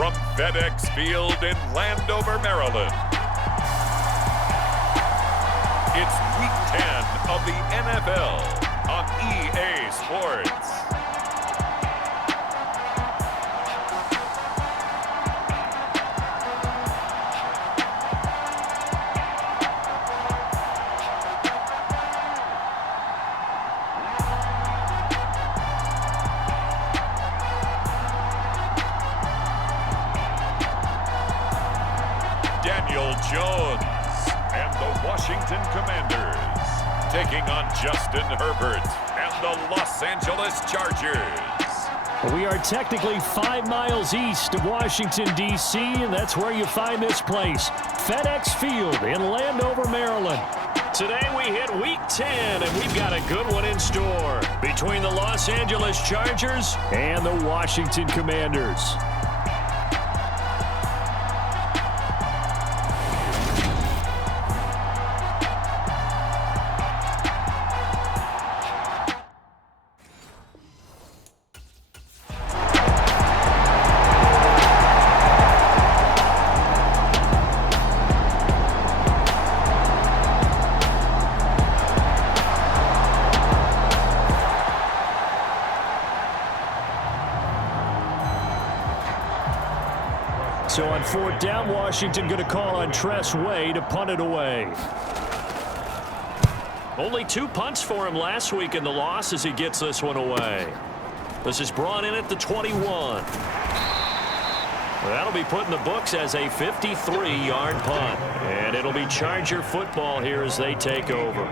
from FedEx Field in Landover, Maryland. It's Week 10 of the NFL on EA Sports. Daniel Jones and the Washington Commanders taking on Justin Herbert and the Los Angeles Chargers. We are technically 5 miles east of Washington, D.C., and that's where you find this place, FedEx Field in Landover, Maryland. Today we hit Week 10, and we've got a good one in store between the Los Angeles Chargers and the Washington Commanders. So on 4th down, Washington going to call on Tress Way to punt it away. Only 2 punts for him last week in the loss as he gets this one away. This is brought in at the 21. That'll be put in the books as a 53-yard punt. And it'll be Charger football here as they take over.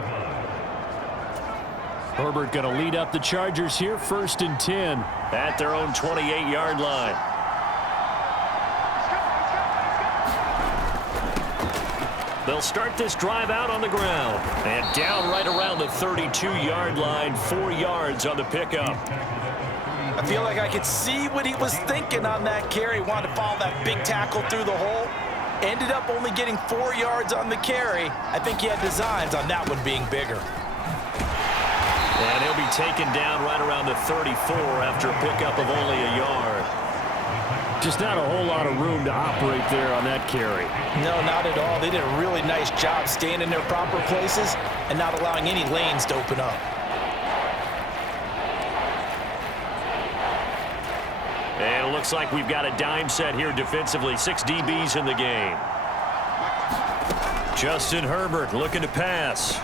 Herbert going to lead up the Chargers here, 1st and 10 at their own 28-yard line. They'll start this drive out on the ground. And down right around the 32-yard line, 4 yards on the pickup. I feel like I could see what he was thinking on that carry. Wanted to follow that big tackle through the hole. Ended up only getting 4 yards on the carry. I think he had designs on that one being bigger. And he'll be taken down right around the 34 after a pickup of only a yard. Just not a whole lot of room to operate there on that carry. No, not at all. They did a really nice job staying in their proper places and not allowing any lanes to open up. And it looks like we've got a dime set here defensively. 6 DBs in the game. Justin Herbert looking to pass.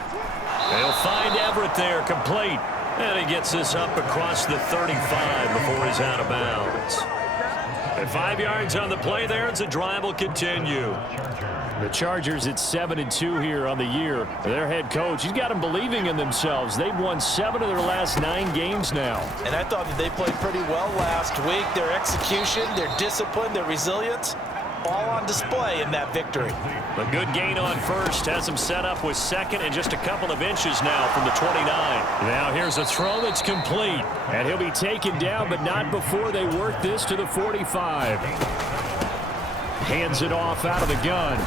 They'll find Everett there, complete. And he gets this up across the 35 before he's out of bounds. And 5 yards on the play there as the drive will continue. The Chargers at 7-2 here on the year. Their head coach, he's got them believing in themselves. They've won 7 of their last 9 games now. And I thought that they played pretty well last week. Their execution, their discipline, their resilience, all on display in that victory. A good gain on first has them set up with 2nd and just a couple of inches now from the 29. Now here's a throw that's complete. And he'll be taken down, but not before they work this to the 45. Hands it off out of the gun.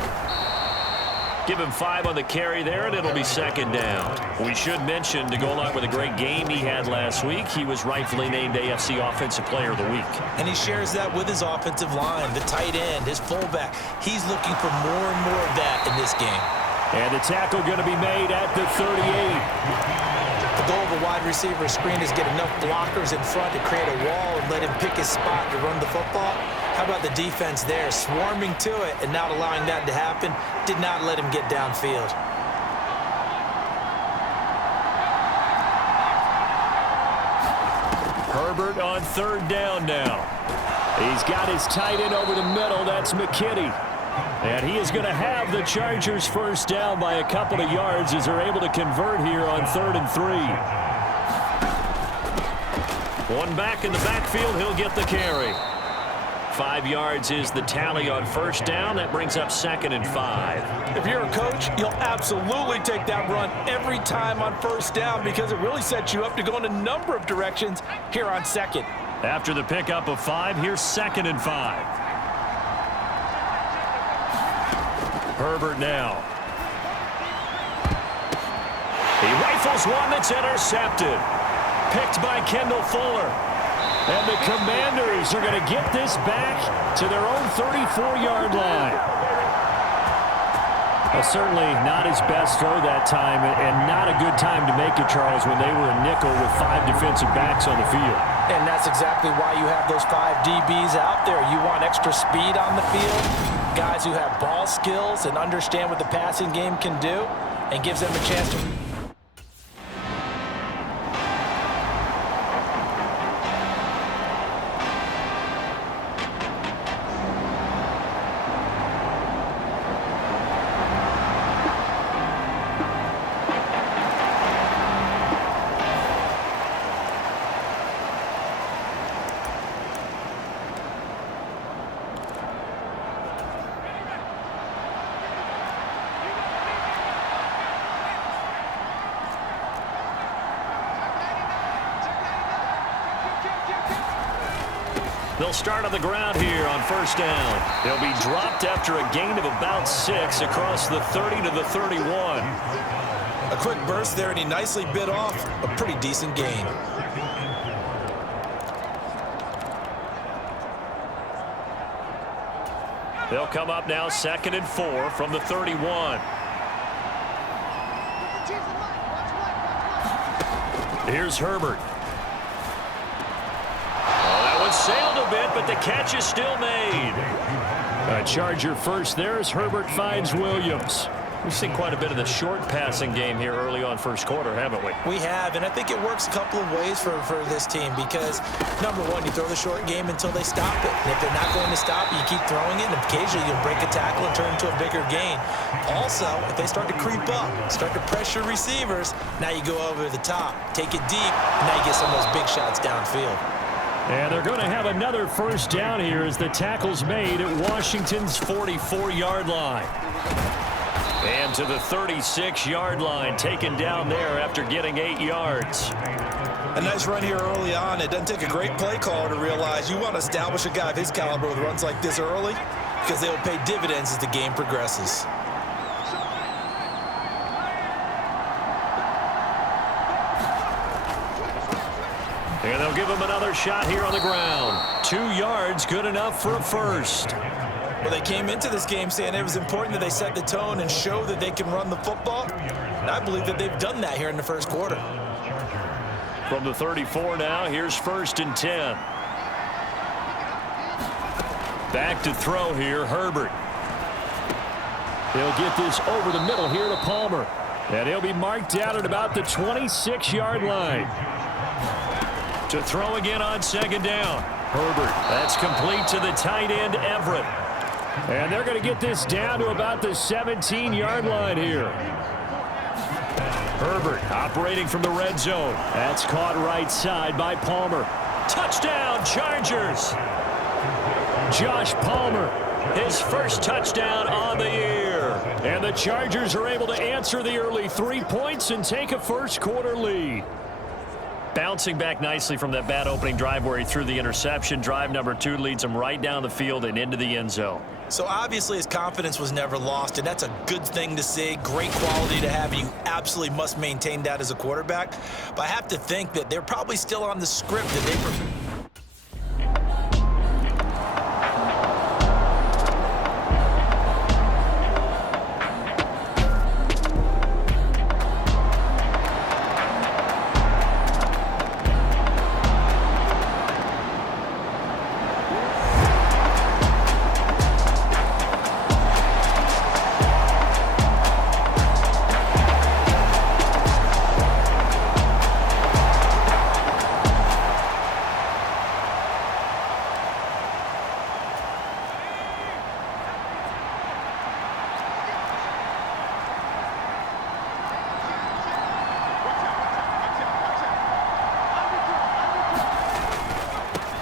Give him 5 on the carry there, and it'll be 2nd down. We should mention, to go along with a great game he had last week, he was rightfully named AFC Offensive Player of the Week. And he shares that with his offensive line, the tight end, his fullback. He's looking for more and more of that in this game. And the tackle going to be made at the 38. The goal of a wide receiver screen is get enough blockers in front to create a wall and let him pick his spot to run the football. How about the defense there, swarming to it and not allowing that to happen? Did not let him get downfield. Herbert on 3rd down now. He's got his tight end over the middle. That's McKinney. And he is going to have the Chargers 1st down by a couple of yards as they're able to convert here on 3rd and 3. One back in the backfield. He'll get the carry. 5 yards is the tally on 1st down. That brings up 2nd and 5. If you're a coach, you'll absolutely take that run every time on 1st down because it really sets you up to go in a number of directions here on 2nd. After the pickup of 5, here's 2nd and 5. Herbert now. He rifles one that's intercepted. Picked by Kendall Fuller. And the Commanders are going to get this back to their own 34-yard line. Well, certainly not his best throw that time, and not a good time to make it, Charles, when they were a nickel with 5 defensive backs on the field. And that's exactly why you have those 5 DBs out there. You want extra speed on the field, guys who have ball skills and understand what the passing game can do, and gives them a chance to... They'll start on the ground here on first down. They'll be dropped after a gain of about 6 across the 30 to the 31. A quick burst there, and he nicely bit off a pretty decent gain. They'll come up now 2nd and 4 from the 31. Here's Herbert. Sailed a bit, but the catch is still made. A Charger first there as Herbert finds Williams. We've seen quite a bit of the short passing game here early on first quarter, haven't we? We have, and I think it works a couple of ways for this team because, number one, you throw the short game until they stop it. And if they're not going to stop it, you keep throwing it, and occasionally you'll break a tackle and turn it into a bigger gain. Also, if they start to creep up, start to pressure receivers, now you go over the top, take it deep, and now you get some of those big shots downfield. And they're going to have another first down here as the tackle's made at Washington's 44-yard line. And to the 36-yard line, taken down there after getting 8 yards. A nice run here early on. It doesn't take a great play caller to realize you want to establish a guy of his caliber with runs like this early because they will pay dividends as the game progresses. And they'll give him another shot here on the ground. 2 yards, good enough for a first. Well, they came into this game saying it was important that they set the tone and show that they can run the football. And I believe that they've done that here in the first quarter. From the 34 now, here's 1st and 10. Back to throw here, Herbert. He'll get this over the middle here to Palmer. And he'll be marked down at about the 26-yard line. To throw again on 2nd down. Herbert, that's complete to the tight end, Everett. And they're going to get this down to about the 17-yard line here. Herbert operating from the red zone. That's caught right side by Palmer. Touchdown, Chargers. Josh Palmer, his first touchdown on the year. And the Chargers are able to answer the early 3 points and take a first quarter lead. Bouncing back nicely from that bad opening drive where he threw the interception. Drive number 2 leads him right down the field and into the end zone. So obviously his confidence was never lost, and that's a good thing to see. Great quality to have. You absolutely must maintain that as a quarterback. But I have to think that they're probably still on the script that they...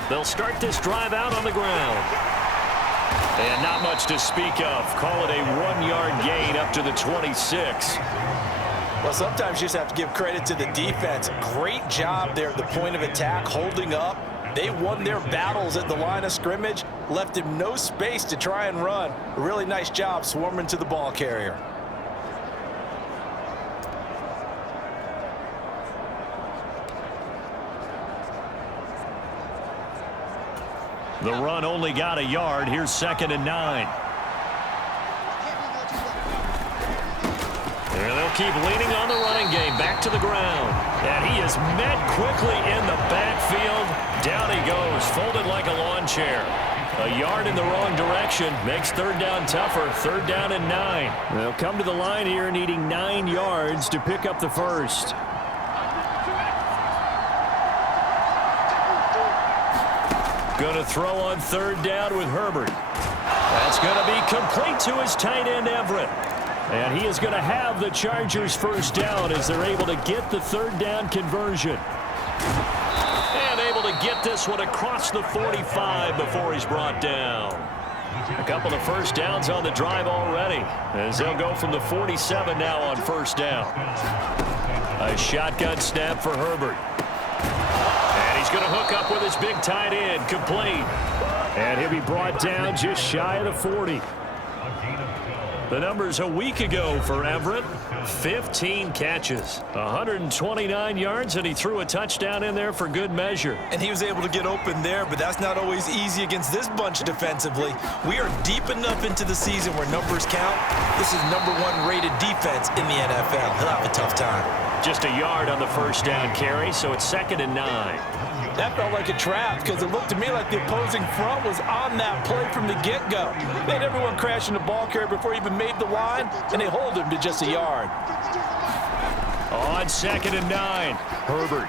They'll start this drive out on the ground. And not much to speak of. Call it a 1-yard gain up to the 26. Well, sometimes you just have to give credit to the defense. Great job there at the point of attack, holding up. They won their battles at the line of scrimmage, left him no space to try and run. A really nice job swarming to the ball carrier. The run only got a yard. Here's 2nd and 9. And they'll keep leaning on the running game. Back to the ground. And he is met quickly in the backfield. Down he goes, folded like a lawn chair. A yard in the wrong direction makes 3rd down tougher. 3rd down and 9. They'll come to the line here needing 9 yards to pick up the first. Going to throw on 3rd down with Herbert. That's going to be complete to his tight end, Everett. And he is going to have the Chargers' first down as they're able to get the 3rd down conversion. And able to get this one across the 45 before he's brought down. A couple of first downs on the drive already, as they'll go from the 47 now on 1st down. A shotgun snap for Herbert. And he's going to hook up with his big tight end, complete. And he'll be brought down just shy of the 40. The numbers a week ago for Everett, 15 catches, 129 yards, and he threw a touchdown in there for good measure. And he was able to get open there, but that's not always easy against this bunch defensively. We are deep enough into the season where numbers count. This is #1 rated defense in the NFL. He'll have a tough time. Just a yard on the first down carry, so it's 2nd and 9. That felt like a trap because it looked to me like the opposing front was on that play from the get-go. They had everyone crashing the ball carrier before he even made the line, and they hold him to just a yard. On 2nd and 9, Herbert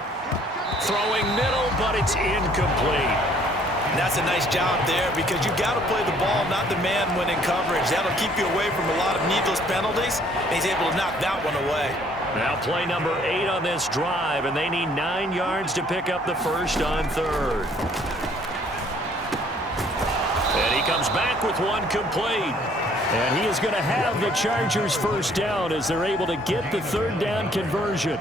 throwing middle, but it's incomplete. And that's a nice job there because you've got to play the ball, not the man when in coverage. That'll keep you away from a lot of needless penalties, and he's able to knock that one away. Now play number 8 on this drive, and they need 9 yards to pick up the first on 3rd. And he comes back with one complete. And he is going to have the Chargers' first down as they're able to get the 3rd down conversion.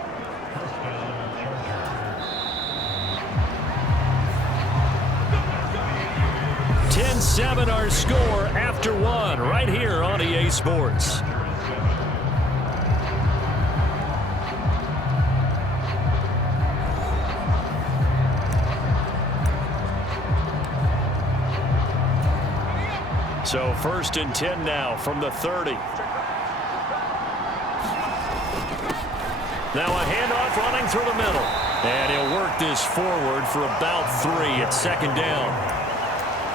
(10-7) our score after 1 right here on EA Sports. So 1st and 10 now from the 30. Now a handoff running through the middle. And he'll work this forward for about 3 at 2nd down.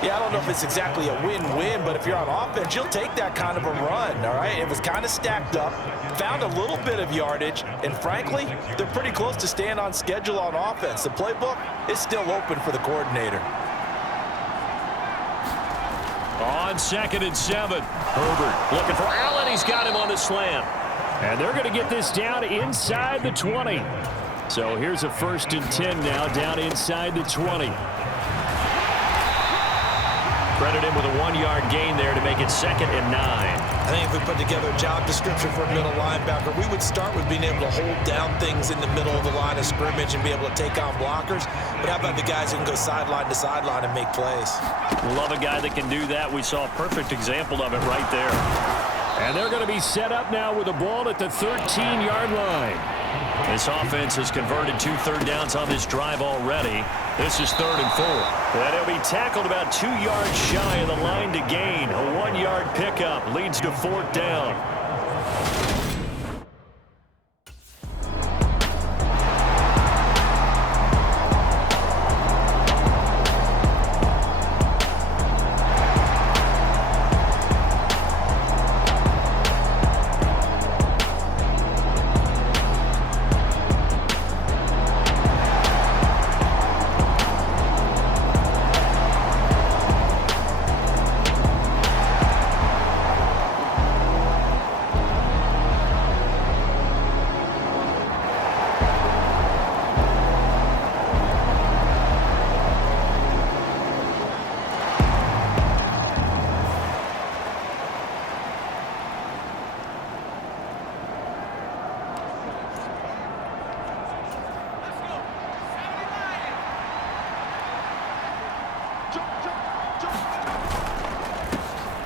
Yeah, I don't know if it's exactly a win-win, but if you're on offense, you'll take that kind of a run, all right? It was kind of stacked up, found a little bit of yardage, and frankly, they're pretty close to staying on schedule on offense. The playbook is still open for the coordinator. On 2nd and 7, Herbert looking for Allen. He's got him on the slant. And they're going to get this down inside the 20. So here's a 1st and 10 now down inside the 20. Credit him with a 1-yard gain there to make it 2nd and 9. I think if we put together a job description for a middle linebacker, we would start with being able to hold down things in the middle of the line of scrimmage and be able to take on blockers. But how about the guys who can go sideline to sideline and make plays? Love a guy that can do that. We saw a perfect example of it right there. And they're going to be set up now with the ball at the 13-yard line. This offense has converted 2 third downs on this drive already. This is 3rd and 4. And he'll be tackled about 2 yards shy of the line to gain. A 1-yard pickup leads to 4th down.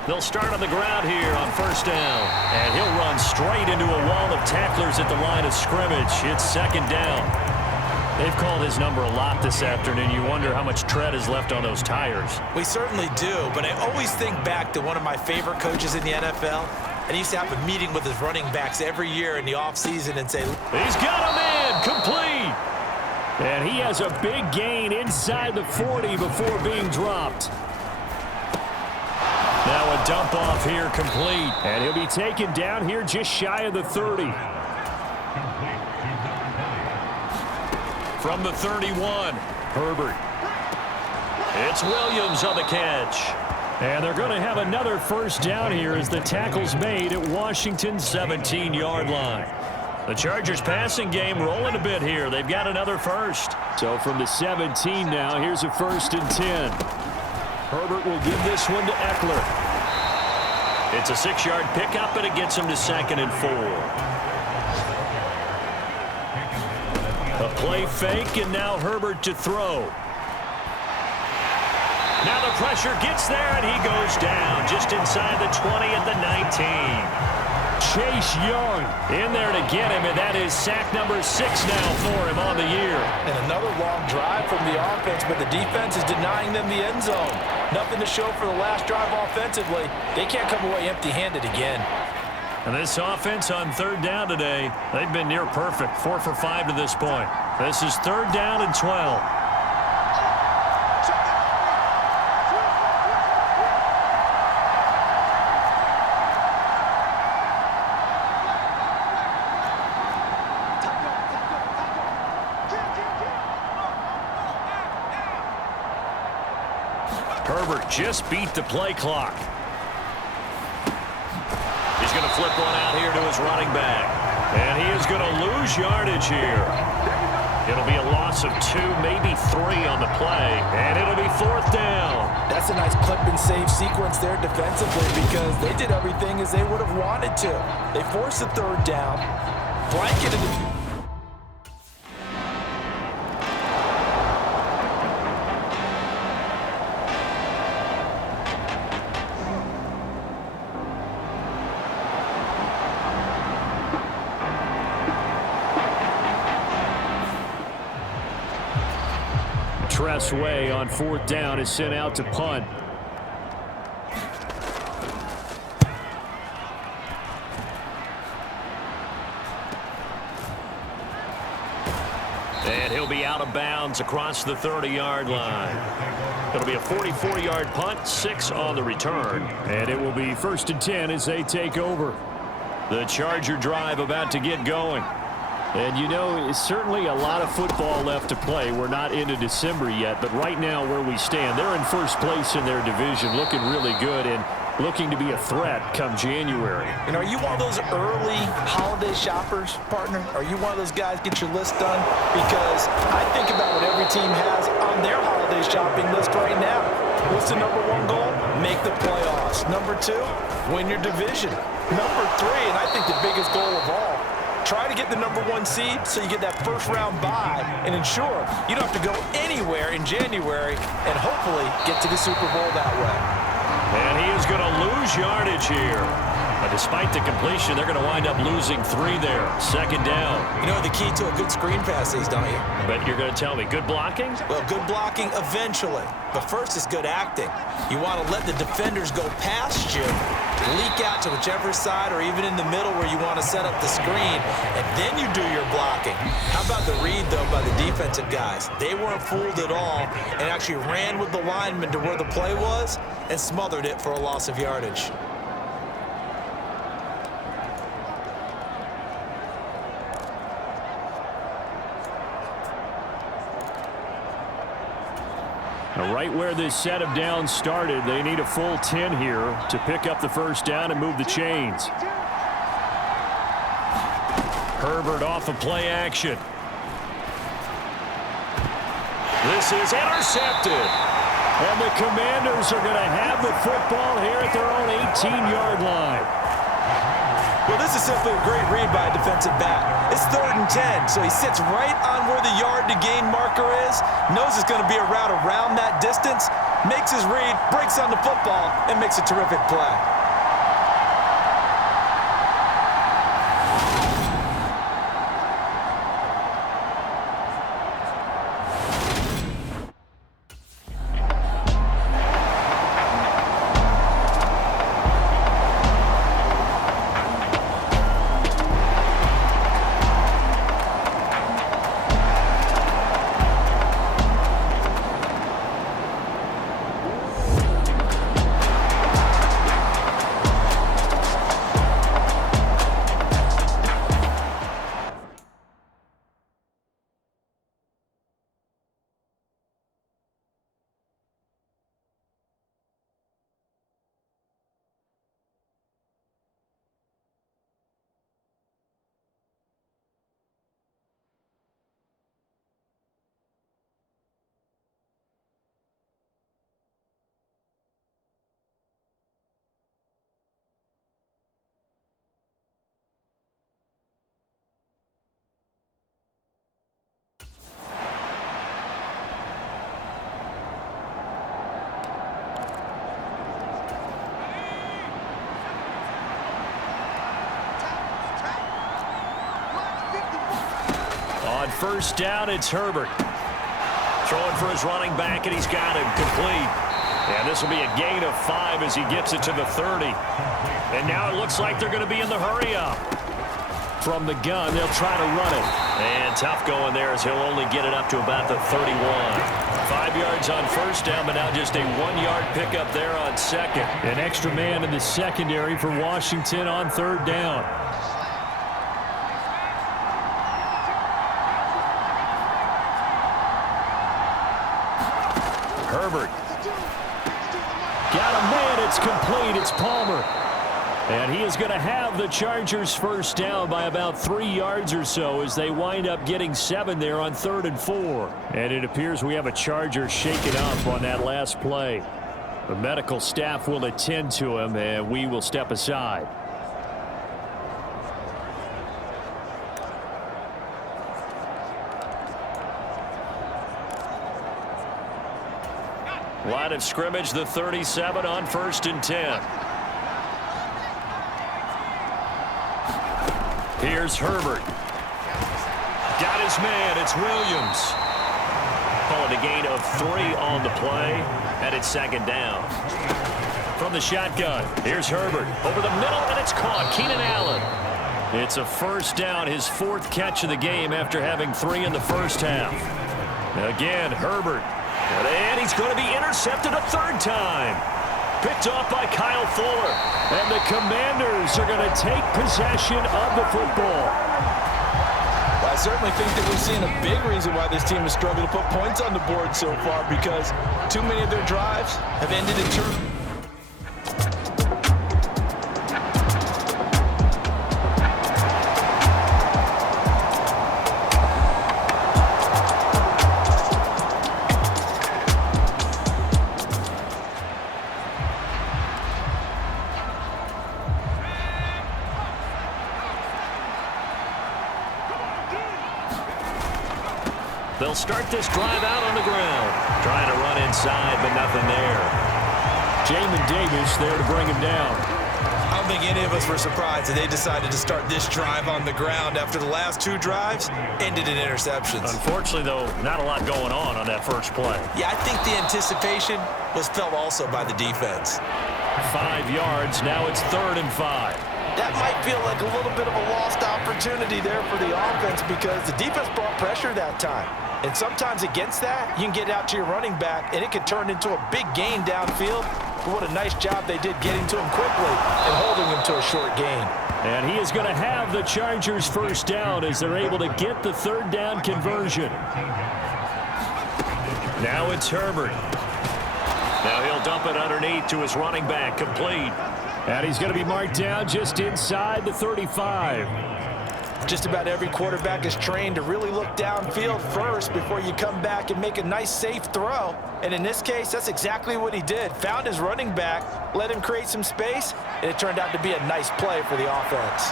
They'll start on the ground here on 1st down. And he'll run straight into a wall of tacklers at the line of scrimmage. It's 2nd down. They've called his number a lot this afternoon. You wonder how much tread is left on those tires. We certainly do, but I always think back to one of my favorite coaches in the NFL. And he used to have a meeting with his running backs every year in the offseason and say, he's got him in, complete. And he has a big gain inside the 40 before being dropped. Now a dump off here, complete. And he'll be taken down here just shy of the 30. From the 31, Herbert. It's Williams on the catch. And they're going to have another first down here as the tackle's made at Washington's 17-yard line. The Chargers passing game rolling a bit here. They've got another first. So from the 17 now, here's a 1st and 10. Herbert will give this one to Eckler. It's a 6-yard pickup, and it gets him to 2nd and 4. A play fake, and now Herbert to throw. Now the pressure gets there, and he goes down just inside the 20 at the 19. Chase Young in there to get him, and that is sack number 6 now for him on the year. And another long drive from the offense, but the defense is denying them the end zone. Nothing to show for the last drive offensively. They can't come away empty-handed again. And this offense on 3rd down today, they've been near perfect, 4 for 5 to this point. This is 3rd down and 12. Herbert just beat the play clock. He's going to flip one out here to his running back. And he is going to lose yardage here. It'll be a loss of 2, maybe 3 on the play. And it'll be 4th down. That's a nice clip and save sequence there defensively because they did everything as they would have wanted to. They forced the 3rd down, blanketed the... Way on 4th down is sent out to punt. And he'll be out of bounds across the 30-yard line. It'll be a 44-yard punt, 6 on the return. And it will be 1st and 10 as they take over. The Charger drive about to get going. And, you know, it's certainly a lot of football left to play. We're not into December yet, but right now where we stand, they're in 1st place in their division, looking really good and looking to be a threat come January. And are you one of those early holiday shoppers, partner? Are you one of those guys get your list done? Because I think about what every team has on their holiday shopping list right now. What's the number 1 goal? Make the playoffs. Number 2, win your division. Number 3, and I think the biggest goal of all, try to get the number 1 seed so you get that first-round bye and ensure you don't have to go anywhere in January and hopefully get to the Super Bowl that way. And he is going to lose yardage here. But despite the completion, they're going to wind up losing 3 there. 2nd down. You know the key to a good screen pass is, don't you? But you're going to tell me, good blocking? Well, good blocking eventually. But first is good acting. You want to let the defenders go past you, leak out to whichever side or even in the middle where you want to set up the screen, and then you do your blocking. How about the read, though, by the defensive guys? They weren't fooled at all and actually ran with the lineman to where the play was and smothered it for a loss of yardage. Now, right where this set of downs started, they need a full 10 here to pick up the first down and move the chains. Herbert off of play action. This is intercepted. And the Commanders are going to have the football here at their own 18-yard line. Well, this is simply a great read by a defensive back. It's 3rd and 10, so he sits right on where the yard-to-gain marker is, knows it's going to be a route around that distance, makes his read, breaks on the football, and makes a terrific play. On first down, it's Herbert. Throwing for his running back, and he's got him complete. And this will be a gain of 5 as he gets it to the 30. And now it looks like they're going to be in the hurry-up. From the gun, they'll try to run it. And tough going there as he'll only get it up to about the 31. 5 yards on first down, but now just a 1-yard pickup there on second. An extra man in the secondary for Washington on third down. Herbert. Got a man. It's complete. It's Palmer. And he is going to have the Chargers first down by about 3 yards or so as they wind up getting 7 there on 3rd and 4. And it appears we have a Charger shaken up on that last play. The medical staff will attend to him, and we will step aside. Line of scrimmage, the 37 on 1st and 10. Here's Herbert. Got his man. It's Williams. Call it a gain of 3 on the play, and it's 2nd down. From the shotgun, here's Herbert. Over the middle, and it's caught. Keenan Allen. It's a first down, his 4th catch of the game after having 3 in the first half. Again, Herbert. And he's going to be intercepted a 3rd time. Picked off by Kyle Fuller. And the Commanders are going to take possession of the football. Well, I certainly think that we're seeing a big reason why this team has struggled to put points on the board so far, because too many of their drives have ended in turnovers. They'll start this drive out on the ground. Trying to run inside, but nothing there. Jamin Davis there to bring him down. I don't think any of us were surprised that they decided to start this drive on the ground after the last 2 drives ended in interceptions. Unfortunately, though, not a lot going on that first play. Yeah, I think the anticipation was felt also by the defense. 5 yards. Now it's 3rd and 5. That might feel like a little bit of a lost opportunity there for the offense because the defense brought pressure that time. And sometimes against that, you can get out to your running back, and it can turn into a big gain downfield. But what a nice job they did getting to him quickly and holding him to a short gain. And he is going to have the Chargers first down as they're able to get the 3rd down conversion. Now it's Herbert. Now he'll dump it underneath to his running back, complete. And he's going to be marked down just inside the 35. Just about every quarterback is trained to really look downfield first before you come back and make a nice, safe throw. And in this case, that's exactly what he did. Found his running back, let him create some space, and it turned out to be a nice play for the offense.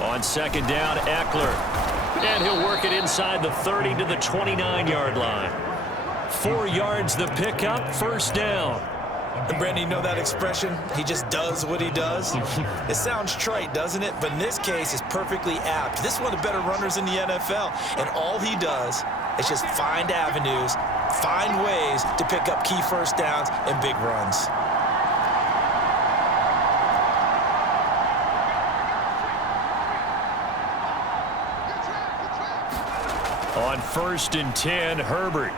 On 2nd down, Eckler. And he'll work it inside the 30 to the 29-yard line. 4 yards the pickup, 1st down. And Brandon, you know that expression? He just does what he does? It sounds trite, doesn't it? But in this case, it's perfectly apt. This is one of the better runners in the NFL. And all he does is just find avenues, find ways to pick up key first downs and big runs. On 1st and 10, Herbert.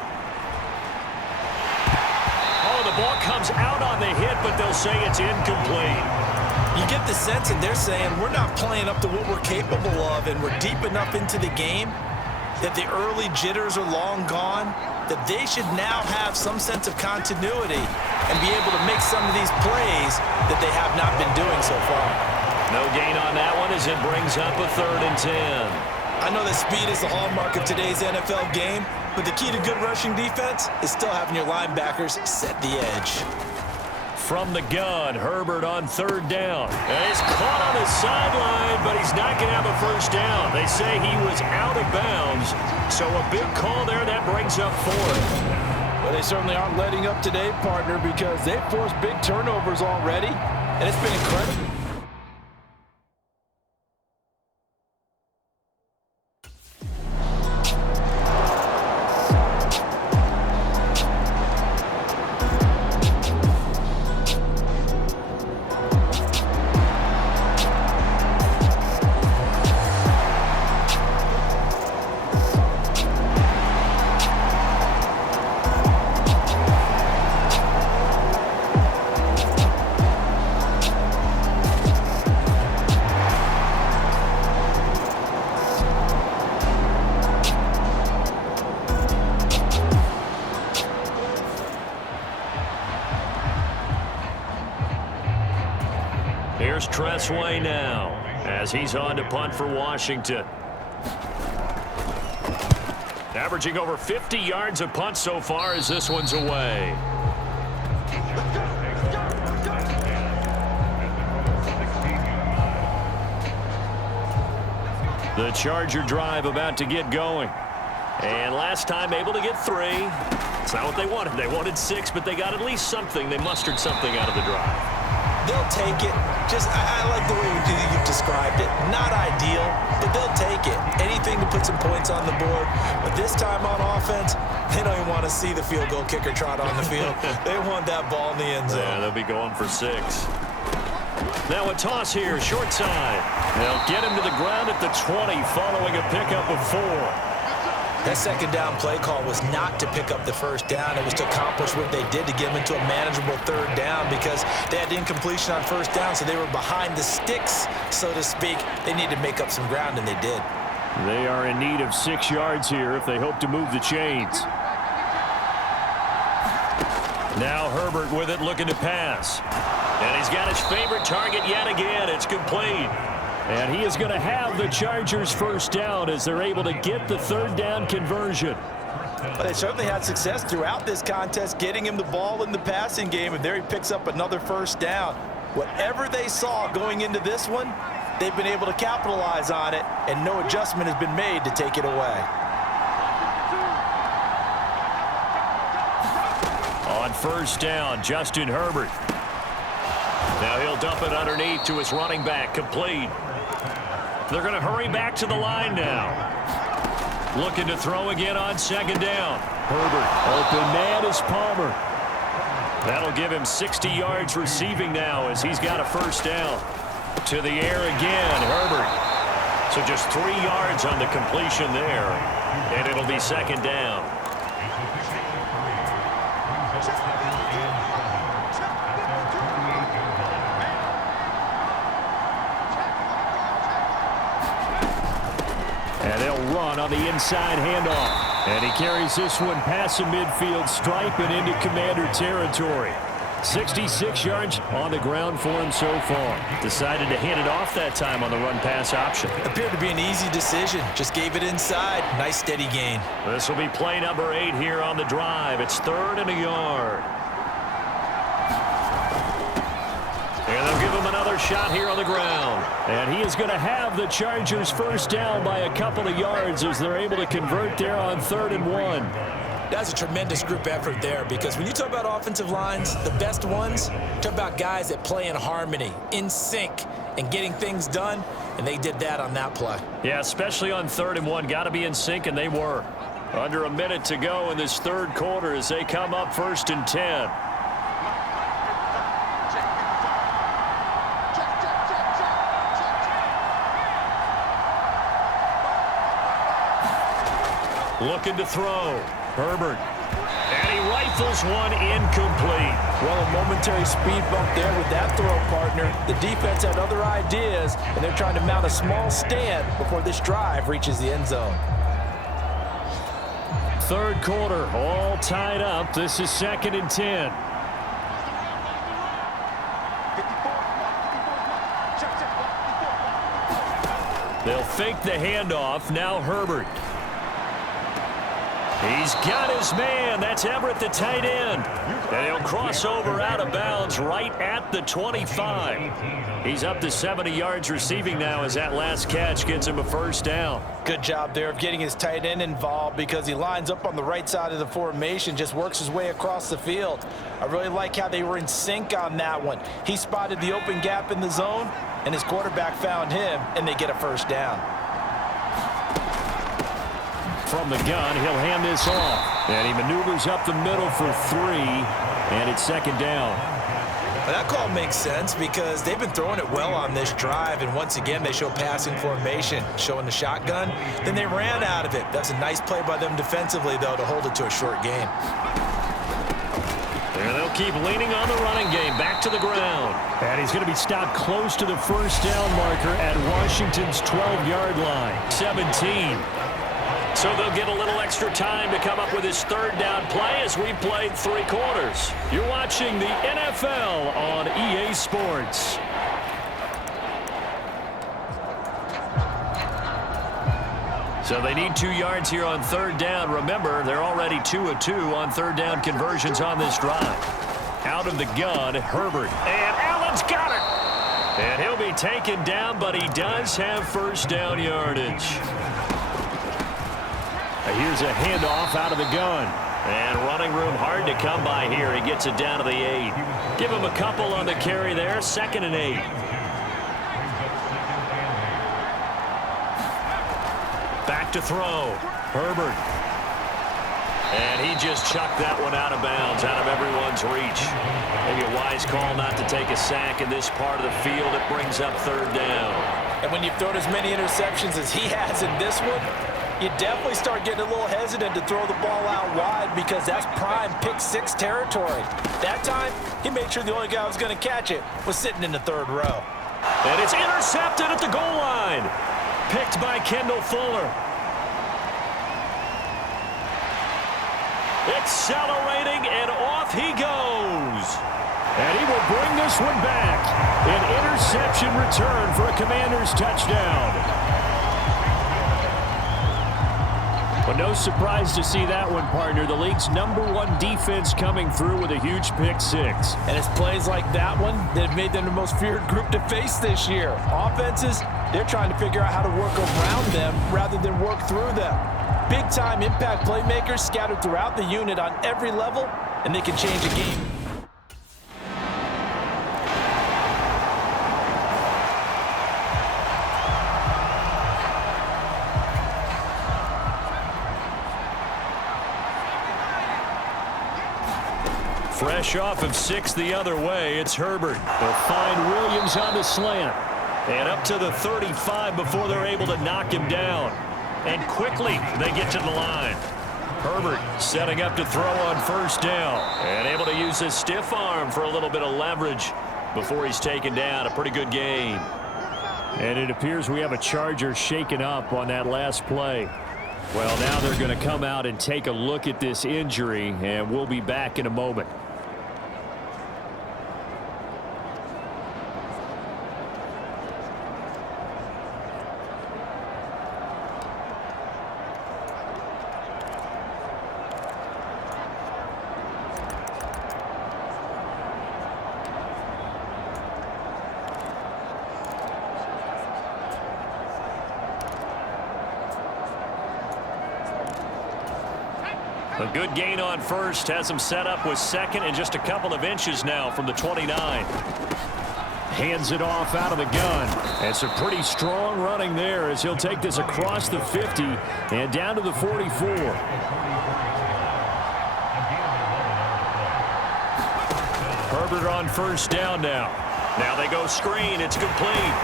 The ball comes out on the hit, but they'll say it's incomplete. You get the sense that they're saying we're not playing up to what we're capable of, and we're deep enough into the game that the early jitters are long gone, that they should now have some sense of continuity and be able to make some of these plays that they have not been doing so far. No gain on that one as it brings up a 3rd and 10. I know that speed is the hallmark of today's NFL game, but the key to good rushing defense is still having your linebackers set the edge. From the gun, Herbert on 3rd down. And he's caught on the sideline, but he's not going to have a first down. They say he was out of bounds, so a big call there. That brings up 4th. Well, they certainly aren't letting up today, partner, because they've forced big turnovers already, and it's been incredible. Here's Tressway now as he's on to punt for Washington. Averaging over 50 yards a punt so far as this one's away. The Charger drive about to get going. And last time able to get 3. It's not what they wanted. They wanted 6, but they got at least something. They mustered something out of the drive. They'll take it. I like the way you've described it. Not ideal, but they'll take it. Anything to put some points on the board. But this time on offense, they don't even want to see the field goal kicker trot on the field. They want that ball in the end zone. Yeah, they'll be going for 6. Now a toss here, short side. They'll get him to the ground at the 20 following a pickup of 4. That second down play call was not to pick up the first down. It was to accomplish what they did to get them into a manageable third down because they had incompletion on first down, so they were behind the sticks, so to speak. They needed to make up some ground, and they did. They are in need of 6 yards here if they hope to move the chains. Now Herbert with it, looking to pass. And he's got his favorite target yet again. It's complete. And he is going to have the Chargers first down as they're able to get the third down conversion. But they certainly had success throughout this contest, getting him the ball in the passing game, and there he picks up another first down. Whatever they saw going into this one, they've been able to capitalize on it, and no adjustment has been made to take it away. On first down, Justin Herbert. Now he'll dump it underneath to his running back, complete. They're going to hurry back to the line now. Looking to throw again on second down. Herbert, open man is Palmer. That'll give him 60 yards receiving now as he's got a first down. To the air again, Herbert. So just 3 yards on the completion there, and it'll be second down. And they'll run on the inside handoff. And he carries this one past the midfield stripe and into Commander territory. 66 yards on the ground for him so far. Decided to hand it off that time on the run-pass option. Appeared to be an easy decision. Just gave it inside. Nice steady gain. This will be play number 8 here on the drive. It's 3rd and a yard. And they'll give him another shot here on the ground. And he is going to have the Chargers first down by a couple of yards as they're able to convert there on 3rd and 1. That's a tremendous group effort there because when you talk about offensive lines, the best ones, talk about guys that play in harmony, in sync, and getting things done, and they did that on that play. Yeah, especially on 3rd and 1. Got to be in sync, and they were. Under a minute to go in this third quarter as they come up 1st and 10. Looking to throw. Herbert. And he rifles one incomplete. Well, a momentary speed bump there with that throw, partner. The defense had other ideas, and they're trying to mount a small stand before this drive reaches the end zone. Third quarter, all tied up. This is 2nd and 10. They'll fake the handoff. Now Herbert. He's got his man. That's Everett, the tight end. And he'll cross over out of bounds right at the 25. He's up to 70 yards receiving now as that last catch gets him a first down. Good job there of getting his tight end involved because he lines up on the right side of the formation, just works his way across the field. I really like how they were in sync on that one. He spotted the open gap in the zone, and his quarterback found him, and they get a first down. From the gun, he'll hand this off. And he maneuvers up the middle for 3, and it's 2nd down. Well, that call makes sense because they've been throwing it well on this drive, and once again, they show passing formation, showing the shotgun. Then they ran out of it. That's a nice play by them defensively, though, to hold it to a short gain. And they'll keep leaning on the running game, back to the ground. And he's going to be stopped close to the first down marker at Washington's 12-yard line. 17. So they'll get a little extra time to come up with his third down play as we played 3 quarters. You're watching the NFL on EA Sports. So they need 2 yards here on third down. Remember, they're already 2 of 2 on third down conversions on this drive. Out of the gun, Herbert. And Allen's got it. And he'll be taken down, but he does have first down yardage. Here's a handoff out of the gun. And running room hard to come by here. He gets it down to the 8. Give him a couple on the carry there. 2nd and 8. Back to throw. Herbert. And he just chucked that one out of bounds, out of everyone's reach. Maybe a wise call not to take a sack in this part of the field. It brings up third down. And when you've thrown as many interceptions as he has in this one, you definitely start getting a little hesitant to throw the ball out wide because that's prime pick 6 territory. That time, he made sure the only guy who was going to catch it was sitting in the third row. And it's intercepted at the goal line. Picked by Kendall Fuller. Accelerating, and off he goes. And he will bring this one back. An interception return for a Commanders touchdown. But no surprise to see that one, partner. The league's #1 defense coming through with a huge pick 6. And it's plays like that one that have made them the most feared group to face this year. Offenses, they're trying to figure out how to work around them rather than work through them. Big-time impact playmakers scattered throughout the unit on every level, and they can change a game. Fresh off of 6 the other way, it's Herbert. They'll find Williams on the slant. And up to the 35 before they're able to knock him down. And quickly, they get to the line. Herbert setting up to throw on first down. And able to use his stiff arm for a little bit of leverage before he's taken down. A pretty good game. And it appears we have a Charger shaken up on that last play. Well, now they're going to come out and take a look at this injury, and we'll be back in a moment. A good gain on first, has him set up with 2nd and just a couple of inches now from the 29. Hands it off out of the gun. And some pretty strong running there as he'll take this across the 50 and down to the 44. Herbert on first down now. Now they go screen. It's complete.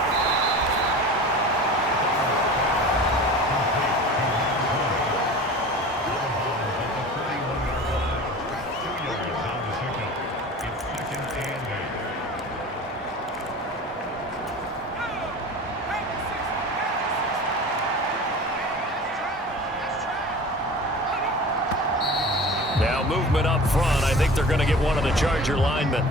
Now movement up front. I think they're going to get one of the Charger linemen.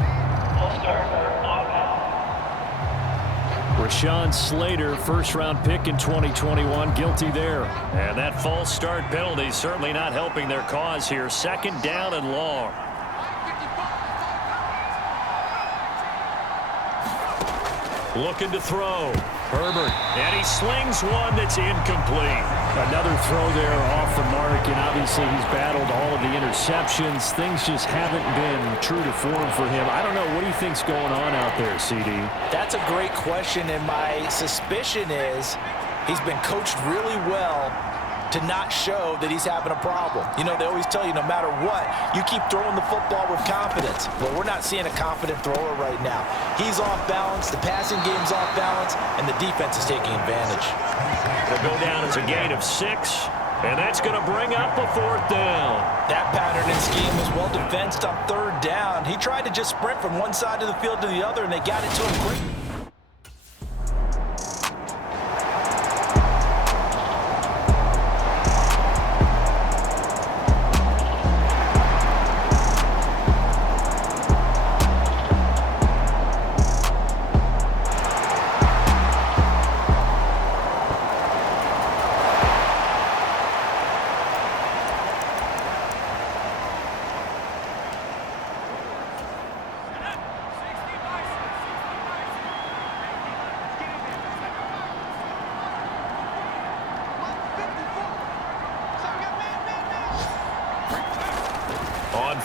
Rashawn Slater, first-round pick in 2021, guilty there. And that false start penalty certainly not helping their cause here. 2nd down and long. Looking to throw. Herbert, and he slings one that's incomplete. Another throw there off the mark, and obviously he's battled all of the interceptions. Things just haven't been true to form for him. I don't know. What do you think's going on out there, CD? That's a great question, and my suspicion is he's been coached really well to not show that he's having a problem. You know, they always tell you no matter what, you keep throwing the football with confidence. Well, we're not seeing a confident thrower right now. He's off balance, the passing game's off balance, and the defense is taking advantage. It'll go down as a gain of 6, and that's going to bring up a 4th down. That pattern and scheme was well defensed on 3rd down. He tried to just sprint from one side of the field to the other, and they got it to him quick.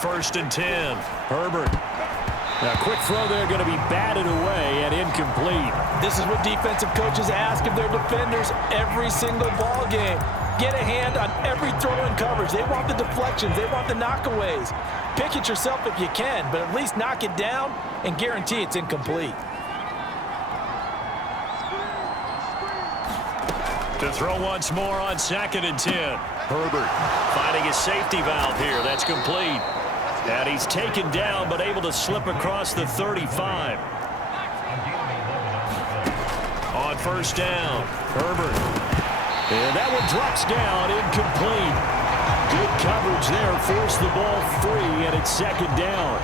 first and 10. Herbert. A quick throw there, going to be batted away and incomplete. This is what defensive coaches ask of their defenders every single ball game. Get a hand on every throw in coverage. They want the deflections. They want the knockaways. Pick it yourself if you can, but at least knock it down and guarantee it's incomplete. To throw once more on second and 10. Herbert finding his safety valve here. That's complete. And he's taken down but able to slip across the 35. On first down, Herbert. And that one drops down, incomplete. Good coverage there, forced the ball free, and it's second down.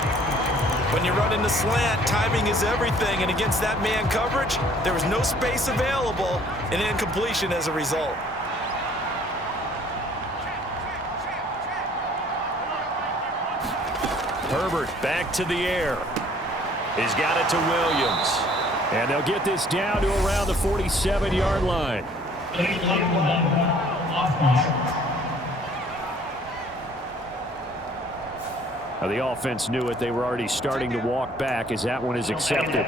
When you run in the slant, timing is everything, and against that man coverage, there was no space available, and incompletion as a result. Herbert back to the air. He's got it to Williams. And they'll get this down to around the 47-yard line. Now the offense knew it. They were already starting to walk back as that one is accepted.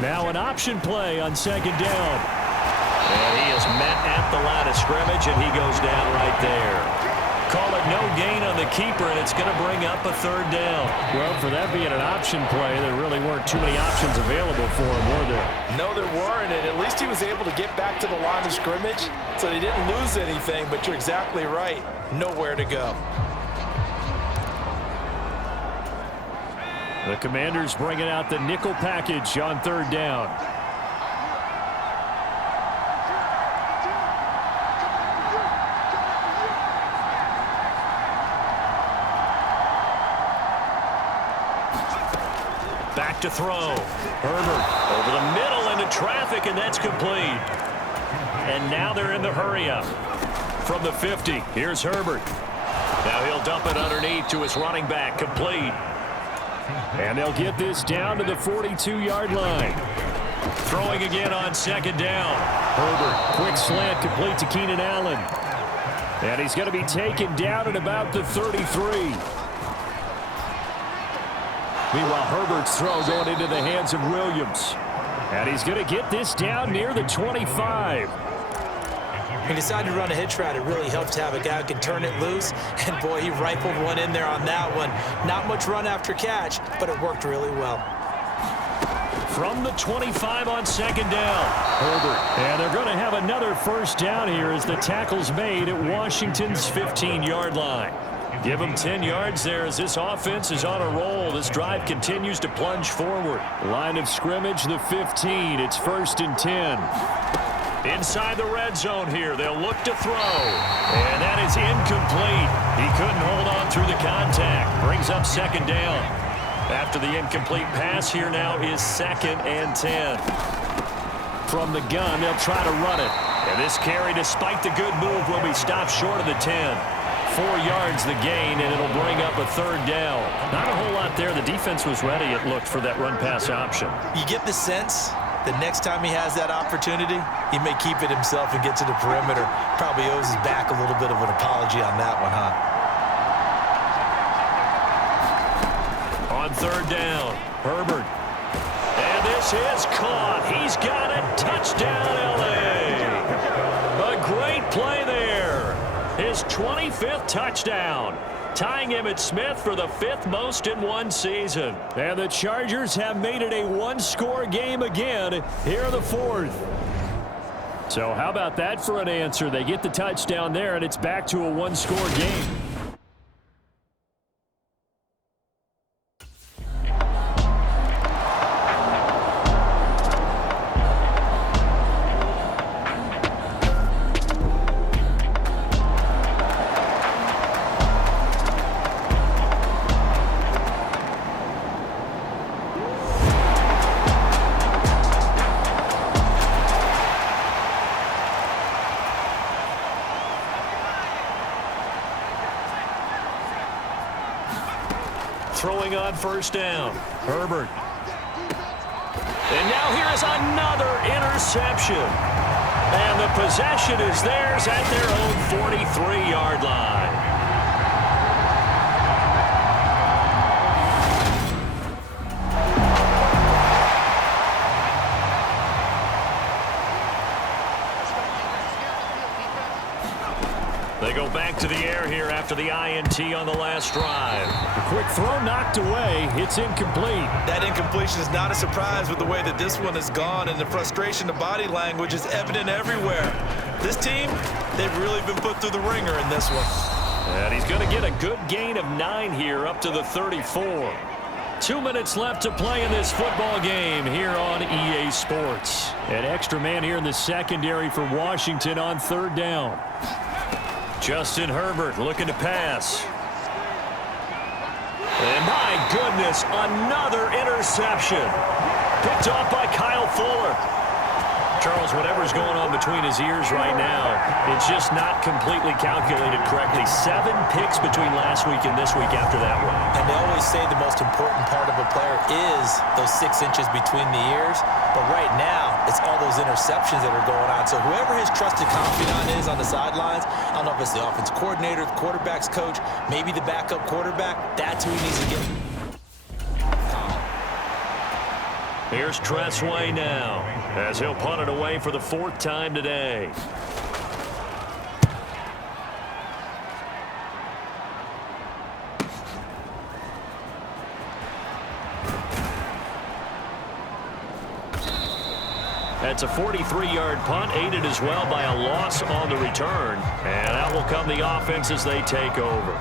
Now an option play on second down. And he is met at the line of scrimmage, and he goes down right there. Call it no gain on the keeper, and it's going to bring up a third down. Well, for that being an option play, there really weren't too many options available for him, were there? No, there weren't, and at least he was able to get back to the line of scrimmage, so he didn't lose anything, but you're exactly right. Nowhere to go. The Commanders bringing out the nickel package on third down. Back to throw. Herbert over the middle into traffic, and that's complete. And now they're in the hurry-up. From the 50, here's Herbert. Now he'll dump it underneath to his running back, complete. And they'll get this down to the 42-yard line. Throwing again on second down. Herbert, quick slant complete to Keenan Allen. And he's going to be taken down at about the 33. Meanwhile, Herbert's throw going into the hands of Williams. And he's going to get this down near the 25. He decided to run a hitch route. It really helped to have a guy who can turn it loose. And, boy, he rifled one in there on that one. Not much run after catch, but it worked really well. From the 25 on second down, Herbert. And they're going to have another first down here as the tackle's made at Washington's 15-yard line. Give them 10 yards there as this offense is on a roll. This drive continues to plunge forward. Line of scrimmage, the 15. It's first and 10. Inside the red zone here, they'll look to throw. And that is incomplete. He couldn't hold on through the contact. Brings up second down. After the incomplete pass, here now is second and 10. From the gun, they'll try to run it. And this carry, despite the good move, will be stopped short of the 10. 4 yards the gain, and it'll bring up a third down. Not a whole lot there. The defense was ready, it looked, for that run-pass option. You get the sense that next time he has that opportunity, he may keep it himself and get to the perimeter. Probably owes his back a little bit of an apology on that one, huh? On third down, Herbert. And this is caught. He's got it. Touchdown, L.A. A great play there. His 25th touchdown, tying Emmitt Smith for the 5th most in one season. And the Chargers have made it a one-score game again here in the 4th. So how about that for an answer? They get the touchdown there, and it's back to a one-score game. Throwing on first down, Herbert. And now here is another interception. And the possession is theirs at their own 43-yard line. They go back to the air here after the INT on the last drive. A quick throw knocked away. It's incomplete. That incompletion is not a surprise with the way that this one has gone, and the frustration of body language is evident everywhere. This team, they've really been put through the ringer in this one. And he's going to get a good gain of 9 here up to the 34. 2 minutes left to play in this football game here on EA Sports. An extra man here in the secondary for Washington on 3rd down. Justin Herbert looking to pass. And my goodness, another interception. Picked off by Kyle Fuller. Charles, whatever's going on between his ears right now, it's just not completely calculated correctly. 7 picks between last week and this week after that one. And they always say the most important part of a player is those 6 inches between the ears. But right now, it's all those interceptions that are going on. So whoever his trusted confidant is on the sidelines, I don't know if it's the offense coordinator, the quarterback's coach, maybe the backup quarterback, that's who he needs to get. Here's Tressway now, as he'll punt it away for the 4th time today. That's a 43-yard punt, aided as well by a loss on the return. And out will come the offense as they take over.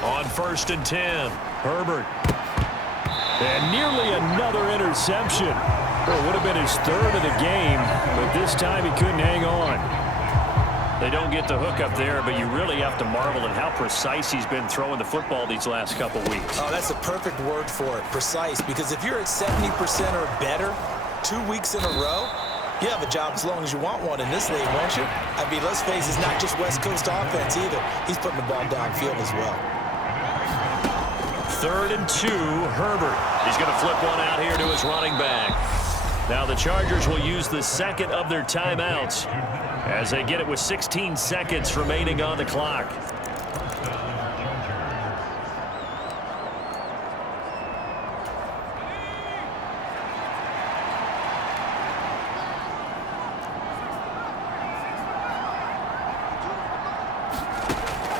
On 1st and 10, Herbert. And nearly another interception. Well, it would have been his 3rd of the game, but this time he couldn't hang on. They don't get the hook up there, but you really have to marvel at how precise he's been throwing the football these last couple weeks. Oh, that's a perfect word for it, precise, because if you're at 70% or better 2 weeks in a row, you have a job as long as you want one in this league, won't you? I mean, let's face it, it's not just West Coast offense either. He's putting the ball downfield as well. 3rd and 2, Herbert. He's going to flip one out here to his running back. Now the Chargers will use the 2nd of their timeouts as they get it with 16 seconds remaining on the clock.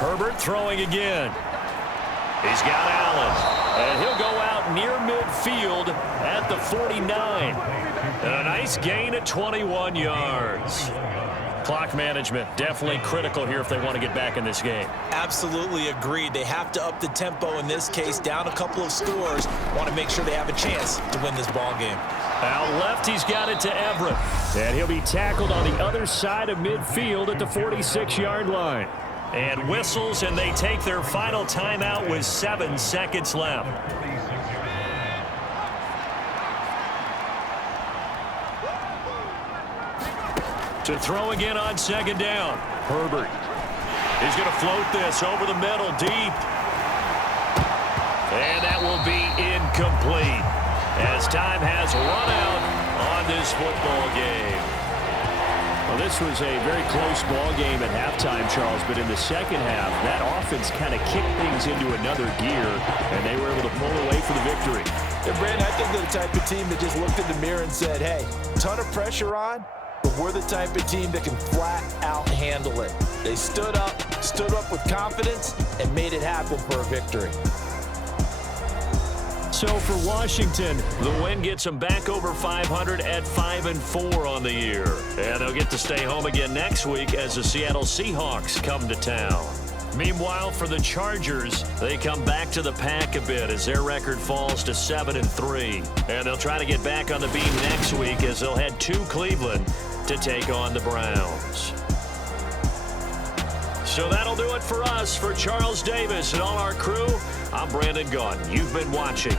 Herbert throwing again. He's got Allen, and he'll go out near midfield at the 49. And a nice gain at 21 yards. Clock management definitely critical here if they want to get back in this game. Absolutely agreed. They have to up the tempo in this case, down a couple of scores. Want to make sure they have a chance to win this ball game. Out left, he's got it to Everett. And he'll be tackled on the other side of midfield at the 46-yard line. And whistles, and they take their final timeout with 7 seconds left. To throw again on 2nd down. Herbert. He's going to float this over the middle deep. And that will be incomplete as time has run out on this football game. Well, this was a very close ball game at halftime, Charles, but in the second half, that offense kind of kicked things into another gear, and they were able to pull away for the victory. And Brandon, I think they're the type of team that just looked in the mirror and said, hey, ton of pressure on, but we're the type of team that can flat out handle it. They stood up with confidence, and made it happen for a victory. So for Washington, the win gets them back over 500 at 5-4 on the year. And they'll get to stay home again next week as the Seattle Seahawks come to town. Meanwhile, for the Chargers, they come back to the pack a bit as their record falls to 7-3. And they'll try to get back on the beam next week as they'll head to Cleveland to take on the Browns. So that'll do it for us. For Charles Davis and all our crew, I'm Brandon Gaudin. You've been watching